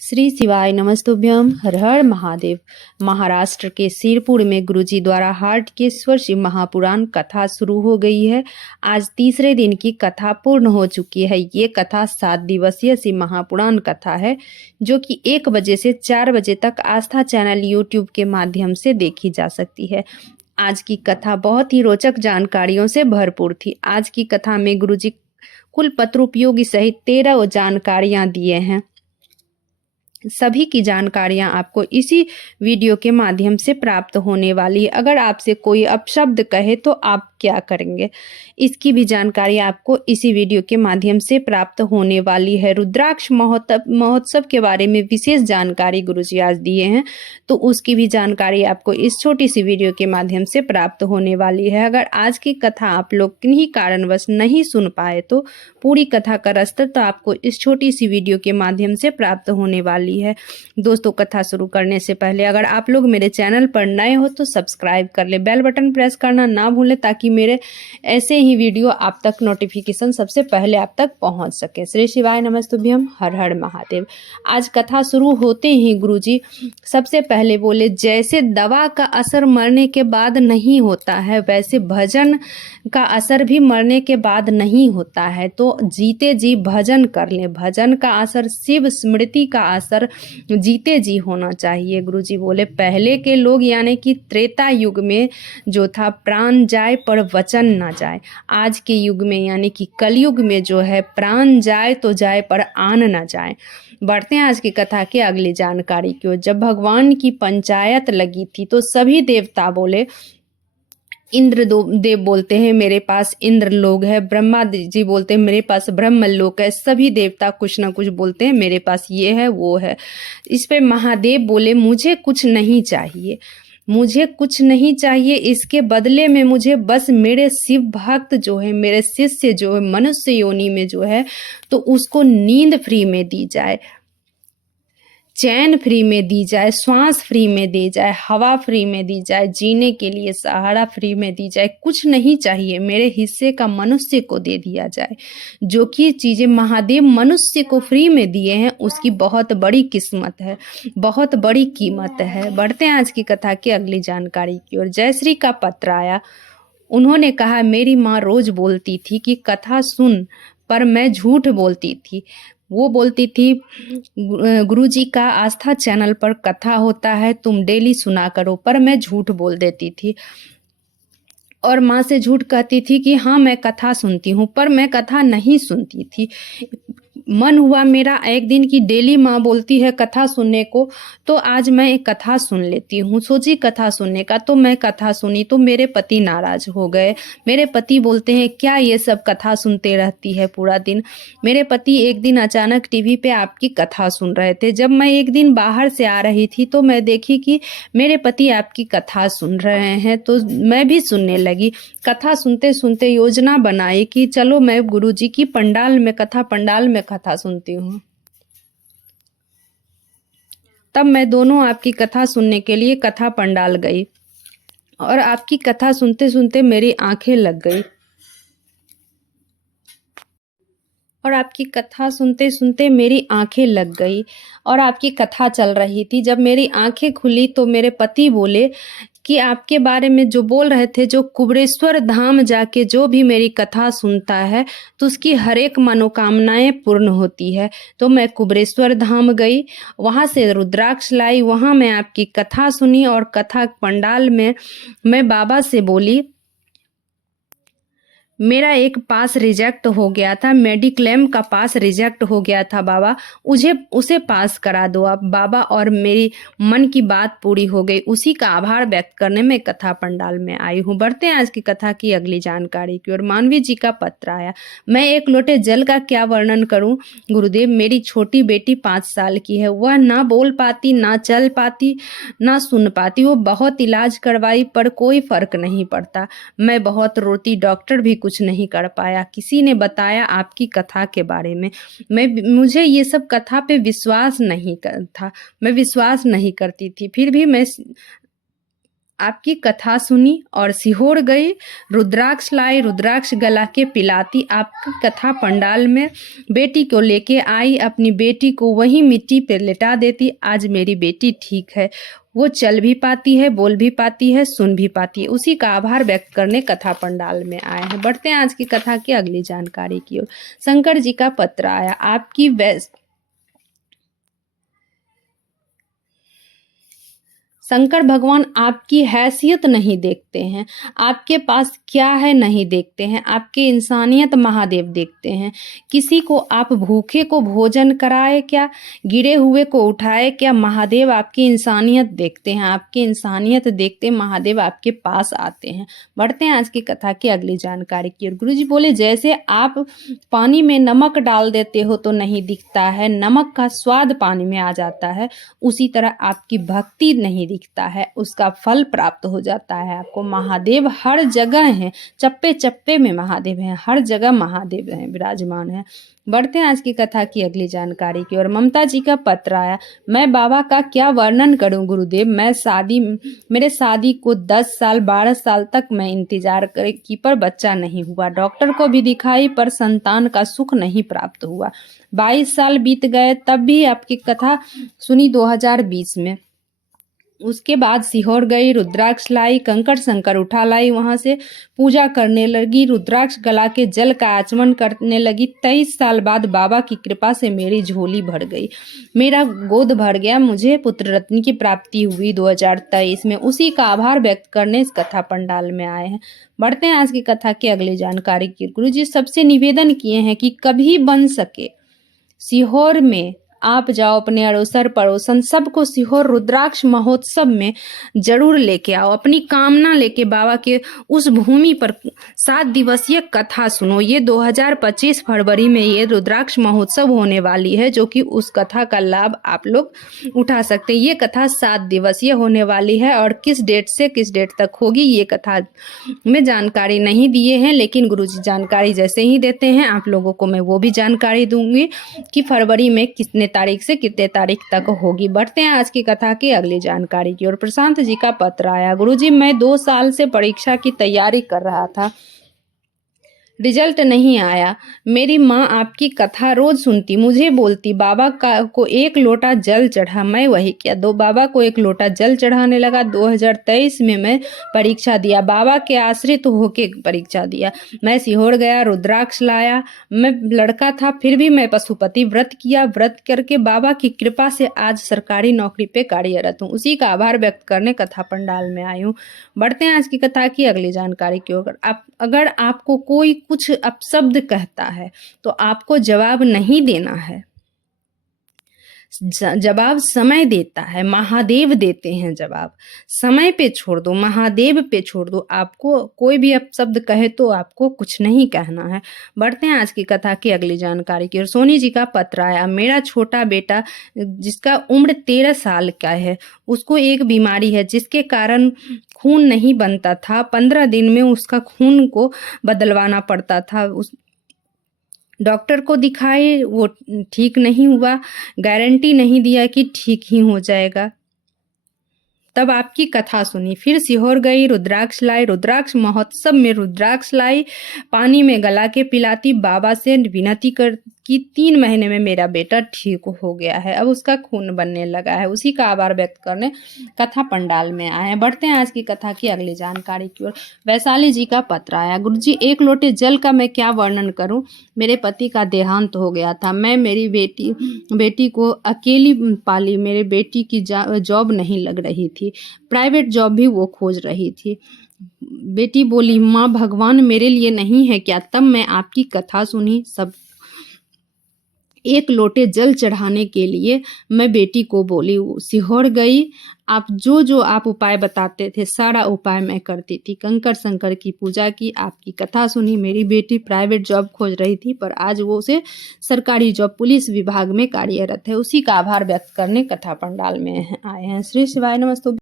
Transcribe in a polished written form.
श्री शिवाय नमस्तुभ्यम। हर हर महादेव। महाराष्ट्र के सिरपुर में गुरुजी द्वारा हाटकेश्वर शिव महापुराण कथा शुरू हो गई है। आज तीसरे दिन की कथा पूर्ण हो चुकी है। ये कथा 7 दिवसीय शिव महापुराण कथा है, जो कि 1 बजे से 4 बजे तक आस्था चैनल यूट्यूब के माध्यम से देखी जा सकती है। आज की कथा बहुत ही रोचक जानकारियों से भरपूर थी। आज की कथा में गुरुजी कुल पत्रोपयोगी सहित 13 जानकारियां दिए हैं। सभी की जानकारियां आपको इसी वीडियो के माध्यम से प्राप्त होने वाली है। अगर आपसे कोई अपशब्द कहे तो आप क्या करेंगे, इसकी भी जानकारी आपको इसी वीडियो के माध्यम से प्राप्त होने वाली है। रुद्राक्ष महोत्सव के बारे में विशेष जानकारी गुरुजी आज दिए हैं, तो उसकी भी जानकारी आपको इस छोटी सी वीडियो के माध्यम से प्राप्त होने वाली है। अगर आज की कथा आप लोग किन्हीं कारणवश नहीं सुन पाए तो पूरी कथा का रसद तो आपको इस छोटी सी वीडियो के माध्यम से प्राप्त होने वाली है। दोस्तों, कथा शुरू करने से पहले अगर आप लोग मेरे चैनल पर नए हो तो सब्सक्राइब कर ले, बेल बटन प्रेस करना ना भूलें, ताकि मेरे ऐसे ही वीडियो आप तक नोटिफिकेशन सबसे पहले आप तक पहुंच सके। श्री शिवाय नमस्तुभ्यम। हर हर महादेव। आज कथा शुरू होते ही गुरुजी सबसे पहले बोले, जैसे दवा का असर मरने के बाद नहीं होता है, वैसे भजन का असर भी मरने के बाद नहीं होता है। तो जीते जी भजन कर ले। भजन का असर, शिव स्मृति का असर जीते जी होना चाहिए। गुरुजी बोले, पहले के लोग यानी कि त्रेता युग में जो था, प्राण जाए पर वचन ना जाए। आज के युग में यानी कि कलयुग में जो है, प्राण जाए तो जाए पर आन ना जाए। बढ़ते हैं आज की कथा के अगली जानकारी की ओर। जब भगवान की पंचायत लगी थी तो सभी देवता बोले, इंद्र देव बोलते हैं मेरे पास इंद्र लोग है, ब्रह्मा जी बोलते हैं मेरे पास ब्रह्मलोक है, सभी देवता कुछ ना कुछ बोलते हैं मेरे पास ये है वो है। इस पे महादेव बोले, मुझे कुछ नहीं चाहिए, मुझे कुछ नहीं चाहिए, इसके बदले में मुझे बस मेरे शिव भक्त जो है, मेरे शिष्य जो है मनुष्य योनि में जो है, तो उसको नींद फ्री में दी जाए, चैन फ्री में दी जाए, श्वास फ्री में दी जाए, हवा फ्री में दी जाए, जीने के लिए सहारा फ्री में दी जाए। कुछ नहीं चाहिए, मेरे हिस्से का मनुष्य को दे दिया जाए। जो कि चीज़ें महादेव मनुष्य को फ्री में दिए हैं, उसकी बहुत बड़ी किस्मत है, बहुत बड़ी कीमत है। बढ़ते हैं आज की कथा की अगली जानकारी की ओर। जयश्री का पत्र आया। उन्होंने कहा, मेरी माँ रोज बोलती थी कि कथा सुन, पर मैं झूठ बोलती थी। वो बोलती थी, गुरुजी का आस्था चैनल पर कथा होता है, तुम डेली सुना करो, पर मैं झूठ बोल देती थी और माँ से झूठ कहती थी कि हाँ मैं कथा सुनती हूँ, पर मैं कथा नहीं सुनती थी। मन हुआ मेरा एक दिन की डेली माँ बोलती है कथा सुनने को, तो आज मैं एक कथा सुन लेती हूँ। सोची कथा सुनने का, तो मैं कथा सुनी तो मेरे पति नाराज हो गए। मेरे पति बोलते हैं, क्या ये सब कथा सुनते रहती है पूरा दिन। मेरे पति एक दिन अचानक टीवी पे आपकी कथा सुन रहे थे। जब मैं एक दिन बाहर से आ रही थी तो मैं देखी कि मेरे पति आपकी कथा सुन रहे हैं, तो मैं भी सुनने लगी। कथा सुनते सुनते योजना बनाई कि चलो मैं गुरुजी की पंडाल में कथा सुनती हूँ। तब मैं दोनों आपकी कथा सुनने के लिए कथा पंडाल गई और आपकी कथा सुनते सुनते मेरी आंखें लग गई। और आपकी कथा सुनते सुनते मेरी आंखें लग गई और आपकी कथा चल रही थी। जब मेरी आंखें खुली तो मेरे पति बोले कि आपके बारे में जो बोल रहे थे, जो कुबरेश्वर धाम जाके जो भी मेरी कथा सुनता है तो उसकी हर एक मनोकामनाएं पूर्ण होती है। तो मैं कुबरेश्वर धाम गई, वहाँ से रुद्राक्ष लाई, वहाँ मैं आपकी कथा सुनी और कथा पंडाल में मैं बाबा से बोली, मेरा एक पास रिजेक्ट हो गया था, मेडिक्लेम का पास रिजेक्ट हो गया था बाबा, उसे पास करा दो आप बाबा। और मेरी मन की बात पूरी हो गई। उसी का आभार व्यक्त करने में कथा पंडाल में आई हूँ। बढ़ते हैं आज की कथा की अगली जानकारी की ओर। मानवी जी का पत्र आया। मैं एक लोटे जल का क्या वर्णन करूं गुरुदेव। मेरी छोटी बेटी 5 साल की है, वह ना बोल पाती, ना चल पाती, ना सुन पाती। वो बहुत इलाज करवाई पर कोई फर्क नहीं पड़ता। मैं बहुत रोती, डॉक्टर भी कुछ नहीं कर पाया। किसी ने बताया आपकी कथा के बारे में, मुझे ये सब कथा पे विश्वास नहीं था, मैं विश्वास नहीं करती थी। फिर भी मैं आपकी कथा सुनी और सिहोर गई। रुद्राक्ष लाई, रुद्राक्ष गला के पिलाती, आपकी कथा पंडाल में बेटी को लेके आई, अपनी बेटी को वहीं मिट्टी पे लिटा देती। आज मेरी बेटी ठीक है, वो चल भी पाती है, बोल भी पाती है, सुन भी पाती है। उसी का आभार व्यक्त करने कथा पंडाल में आए हैं। बढ़ते हैं आज की कथा की अगली जानकारी की ओर। शंकर जी का पत्र आया। आपकी शंकर भगवान आपकी हैसियत नहीं देखते हैं, आपके पास क्या है नहीं देखते हैं, आपकी इंसानियत महादेव देखते हैं। किसी को आप भूखे को भोजन कराए क्या, गिरे हुए को उठाए क्या, महादेव आपकी इंसानियत देखते हैं। आपकी इंसानियत देखते महादेव आपके पास आते हैं। बढ़ते हैं आज की कथा की अगली जानकारी की ओर। गुरुजी बोले, जैसे आप पानी में नमक डाल देते हो तो नहीं दिखता है, नमक का स्वाद पानी में आ जाता है, उसी तरह आपकी भक्ति नहीं दिखता है, उसका फल प्राप्त हो जाता है आपको। महादेव हर जगह हैं, चप्पे चप्पे में महादेव हैं, हर जगह महादेव हैं, विराजमान हैं। बढ़ते हैं आज की कथा की अगली जानकारी की और ममता जी का पत्र आया। मैं बाबा का क्या वर्णन करूं गुरुदेव, मेरे शादी को 10 साल 12 साल तक मैं इंतजार की पर बच्चा नहीं हुआ, डॉक्टर को भी दिखाई पर संतान का सुख नहीं प्राप्त हुआ। 22 साल बीत गए तब भी आपकी कथा सुनी 2020 में। उसके बाद सीहोर गई, रुद्राक्ष लाई, कंकड़ शंकर उठा लाई, वहां से पूजा करने लगी, रुद्राक्ष गला के जल का आचमन करने लगी। 23 साल बाद बाबा की कृपा से मेरी झोली भर गई, मेरा गोद भर गया, मुझे पुत्र रत्न की प्राप्ति हुई 2023 में। उसी का आभार व्यक्त करने इस कथा पंडाल में आए हैं। बढ़ते हैं आज की कथा की अगली जानकारी की। गुरुजी सबसे निवेदन किए हैं कि कभी बन सके सीहोर में आप जाओ, अपने अड़ोसर पड़ोसन सबको सीहोर रुद्राक्ष महोत्सव में जरूर लेके आओ, अपनी कामना लेके बाबा के उस भूमि पर 7 दिवसीय कथा सुनो। ये 2025 फरवरी में ये रुद्राक्ष महोत्सव होने वाली है, जो कि उस कथा का लाभ आप लोग उठा सकते हैं। ये कथा 7 दिवसीय होने वाली है और किस डेट से किस डेट तक होगी ये कथा में जानकारी नहीं दिए हैं, लेकिन गुरुजी जानकारी जैसे ही देते हैं आप लोगों को मैं वो भी जानकारी दूंगी कि फरवरी में कितने तारीख से कितने तारीख तक होगी। बढ़ते हैं आज की कथा की अगली जानकारी की और प्रशांत जी का पत्र आया। गुरुजी, मैं 2 साल से परीक्षा की तैयारी कर रहा था, रिजल्ट नहीं आया। मेरी माँ आपकी कथा रोज सुनती, मुझे बोलती बाबा को 1 लोटा जल चढ़ा, मैं वही किया, बाबा को 1 लोटा जल चढ़ाने लगा। 2023 में मैं परीक्षा दिया, बाबा के आश्रित होके परीक्षा दिया। मैं सीहोर गया, रुद्राक्ष लाया, मैं लड़का था फिर भी मैं पशुपति व्रत किया, व्रत करके बाबा की कृपा से आज सरकारी नौकरी पे कार्यरत हूँ। उसी का आभार व्यक्त करने कथा पंडाल में आई हूँ। बढ़ते हैं आज की कथा की अगली जानकारी की ओर। अगर आपको कोई कुछ अपशब्द कहता है तो आपको जवाब नहीं देना है, जवाब समय देता है, महादेव देते हैं जवाब। समय पे छोड़ दो, महादेव पे छोड़ दो। आपको कोई भी अपशब्द कहे तो आपको कुछ नहीं कहना है। बढ़ते हैं आज की कथा की अगली जानकारी की और सोनी जी का पत्र आया। मेरा छोटा बेटा जिसका उम्र 13 साल का है, उसको एक बीमारी है जिसके कारण खून नहीं बनता था। 15 दिन में उसका खून को बदलवाना पड़ता था। डॉक्टर को दिखाए, वो ठीक नहीं हुआ, गारंटी नहीं दिया कि ठीक ही हो जाएगा। तब आपकी कथा सुनी, फिर सीहोर गई, रुद्राक्ष लाई, रुद्राक्ष महोत्सव में रुद्राक्ष लाई, पानी में गला के पिलाती, बाबा से विनती कर कि 3 महीने में मेरा बेटा ठीक हो गया है, अब उसका खून बनने लगा है। उसी का आभार व्यक्त करने कथा पंडाल में आए हैं। बढ़ते हैं आज की कथा की अगली जानकारी की ओर। वैशाली जी का पत्र आया। गुरुजी, 1 लोटे जल का मैं क्या वर्णन करूं, मेरे पति का देहांत हो गया था, मैं मेरी बेटी को अकेली पाली, मेरे बेटी की जॉब नहीं लग रही थी, प्राइवेट जॉब भी वो खोज रही थी। बेटी बोली, माँ भगवान मेरे लिए नहीं है क्या? तब मैं आपकी कथा सुनी, सब 1 लोटे जल चढ़ाने के लिए मैं बेटी को बोली, सीहोर गई। आप जो आप उपाय बताते थे सारा उपाय मैं करती थी, कंकड़ शंकर की पूजा की, आपकी कथा सुनी। मेरी बेटी प्राइवेट जॉब खोज रही थी पर आज वो उसे सरकारी जॉब पुलिस विभाग में कार्यरत है। उसी का आभार व्यक्त करने कथा पंडाल में आए हैं। श्री शिवाय नमस्तुभ्यं।